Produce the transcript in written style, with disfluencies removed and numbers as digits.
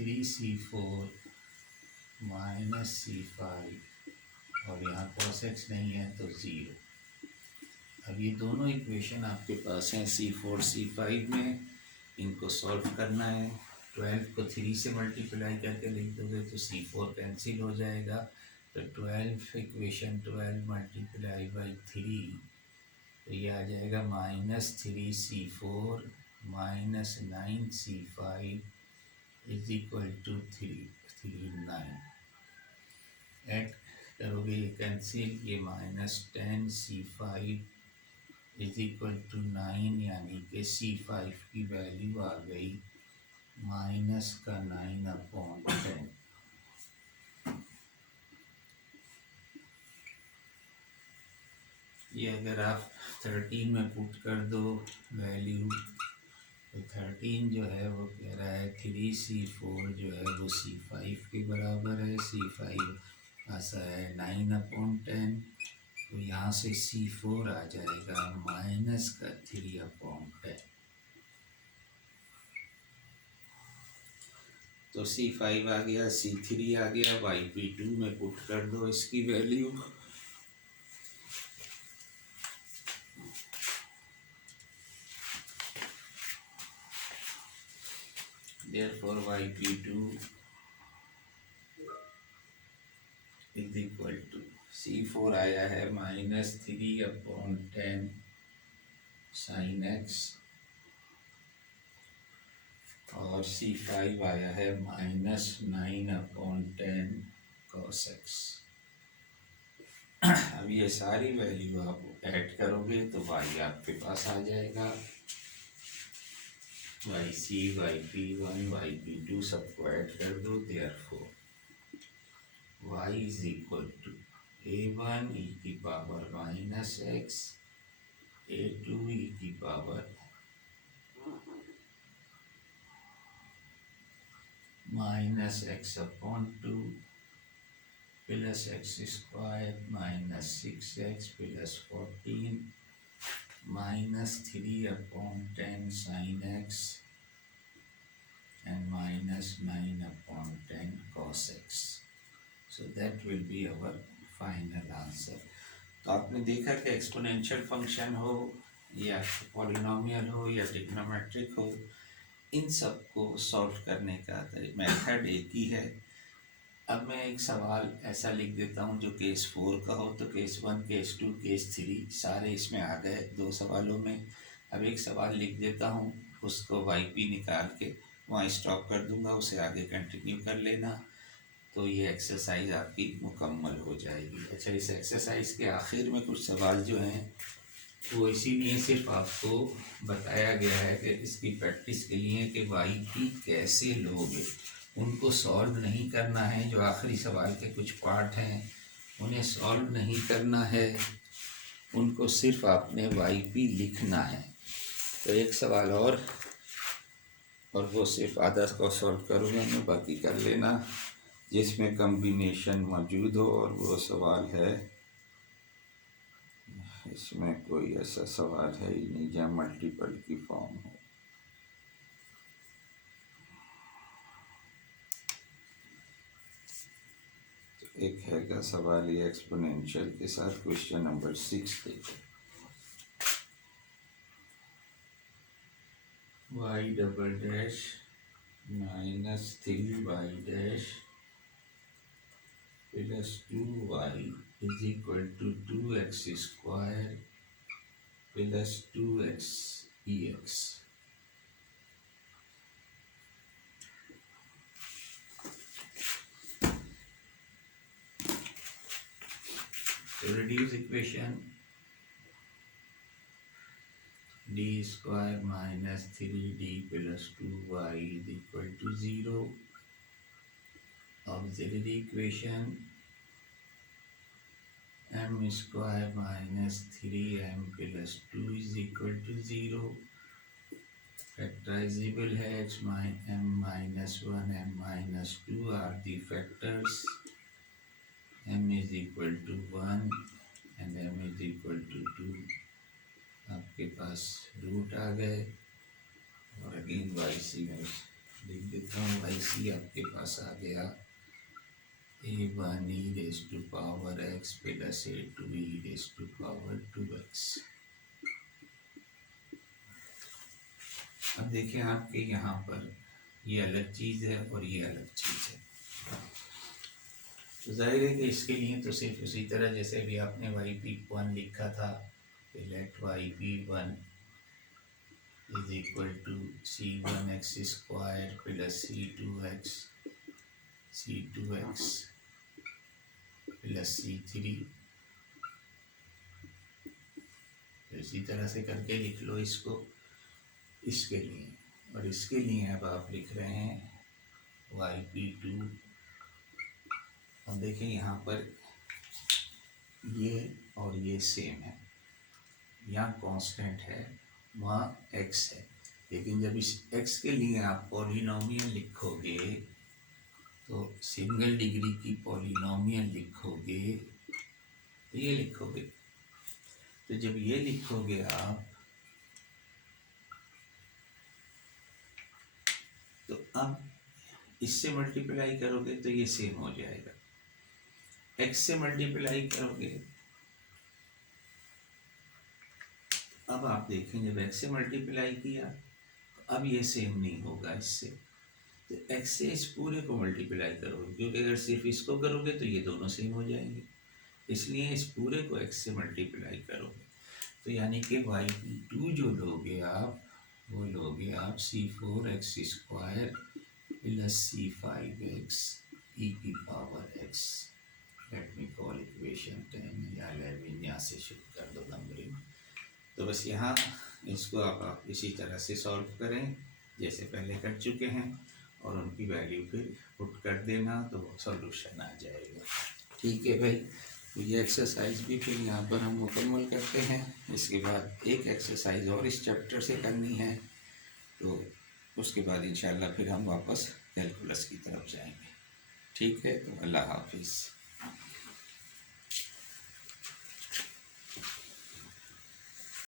3c4 minus c5 और यहाँ cos x नहीं है तो 0। अब ये दोनों इक्वेशन आपके पास हैं c4 c5 में, इनको सॉल्व करना है। 12 को 3 से मल्टीप्लाई करके लिख दोगे तो c4 कैंसिल हो जाएगा, तो 12 इक्वेशन 12 मल्टीप्लाई बाई 3 तो ये आ जाएगा -3c4 minus 9c5 is equal to 39। Add करोगे ये कैंसिल, ये -10c5 इज इक्वल टू 9, यानी कि c5 की वैल्यू आ गई -9/10। ये अगर आप 13 में पुट कर दो वैल्यू, तो 13 जो है वो कह रहा है 3c4 जो है वो c5 के बराबर है। c5 ऐसा है 9/10, तो यहाँ से c4 आ जाएगा -3/10। तो c5 आ गया, c3 आ गया, yp2 में पुट कर दो इसकी value. Therefore yp2 is equal to c4 आया है -3/10 sin x और c5 आया है -9/10 cos x। अब ये सारी वैल्यू आप ऐड करोगे तो y आपके पास आ जाएगा, yc yp1 yp2 सबको ऐड कर दो। Therefore y is equal to a1 e की पावर -x, a2 e की power -x/2 plus x² -6x plus 14 -3/10 sin x and -9/10 cos x. So that will be our final answer. तो आपने देखा कि exponential function हो या polynomial हो या ट्रिग्नोमेट्रिक हो, इन सब को सॉल्व करने का मेथड एक ही है। अब मैं एक सवाल ऐसा लिख देता हूँ जो केस 4 का हो, तो केस 1 केस 2 केस 3 सारे इसमें आ गए 2 सवालों में। अब एक सवाल लिख देता हूँ, उसको yp निकाल के वहाँ स्टॉप कर दूँगा, उसे आगे कंटिन्यू कर लेना, तो ये एक्सरसाइज आपकी मुकम्मल हो जाएगी। अच्छा, इस एक्सरसाइज के आखिर में कुछ सवाल जो हैं वो इसीलिए सिर्फ आपको बताया गया है कि इसकी प्रैक्टिस के लिए कि yp कैसे लोगे, उनको सॉल्व नहीं करना है। जो आखिरी सवाल के कुछ पार्ट हैं उन्हें सॉल्व नहीं करना है, उनको सिर्फ आपने yp लिखना है। तो एक सवाल और वो सिर्फ आधा को सॉल्व करूँगा मैं, बाकी कर लेना, जिसमें कम्बिनेशन मौजूद हो। और वो सवाल है, इसमें कोई ऐसा सवाल है ही नहीं जहाँ मल्टीपल की फॉर्म हो। तो एक है का सवाल ये एक्सपोनेंशियल के साथ, क्वेश्चन नंबर 6 देखो। y double dash -3y dash plus 2y is equal to 2x² plus 2x ex। तो reduce equation d² minus 3d plus 2y is equal to 0. Auxiliary equation m² minus 3m plus 2 is equal to 0. Factorizable है, m minus 1 m minus 2 are the factors. m is equal to 1 and m is equal to 2. आपके पास root आ गए और again Y C में लिख देता हूँ Y C आपके पास आ गया a1 e raised to power x plus a2 e raised to power 2x। अब देखिए आपके यहाँ पर ये अलग चीज़ है और ये अलग चीज़ है, तो जाहिर है कि इसके लिए तो सिर्फ उसी तरह जैसे भी आपने वाई पी वन लिखा था, let y p one is equal to c one x square plus c two x plus c three, इसी तरह से करके लिख लो इसको इसके लिए। और इसके लिए अब आप लिख रहे हैं वाई पी टू। अब देखें यहाँ पर ये और ये सेम है, यहाँ कांस्टेंट है वहाँ x है, लेकिन जब इस x के लिए आप पॉलिनोमियल लिखोगे तो सिंगल डिग्री की पॉलिनोमियल लिखोगे तो ये लिखोगे, तो जब ये लिखोगे आप तो अब इससे मल्टीप्लाई करोगे तो ये सेम हो जाएगा, x से मल्टीप्लाई करोगे। अब आप देखें जब x से मल्टीप्लाई किया तो अब ये सेम नहीं होगा इससे, तो x से इस पूरे को मल्टीप्लाई करोगे, क्योंकि अगर सिर्फ इसको करोगे तो ये दोनों सेम हो जाएंगे, इसलिए इस पूरे को x से मल्टीप्लाई करोगे। तो यानी कि वाई पी टू जो लोगे आप वो लोगे आप सी फोर एक्स स्क्वायर प्लस सी फाइव एक्स ई की power x. Let me call equation 10 या 11, यहाँ से शुरू कर दो नंबरिंग। तो बस यहाँ इसको आप इसी तरह से सॉल्व करें जैसे पहले कर चुके हैं और उनकी वैल्यू फिर पुट कर देना तो सॉल्यूशन आ जाएगा। ठीक है भाई, तो ये एक्सरसाइज भी फिर यहाँ पर हम मुकम्मल करते हैं। इसके बाद एक एक्सरसाइज और इस चैप्टर से करनी है, तो उसके बाद इंशाल्लाह फिर हम वापस कैलकुलस की तरफ जाएंगे। ठीक है, तो अल्लाह हाफिज़।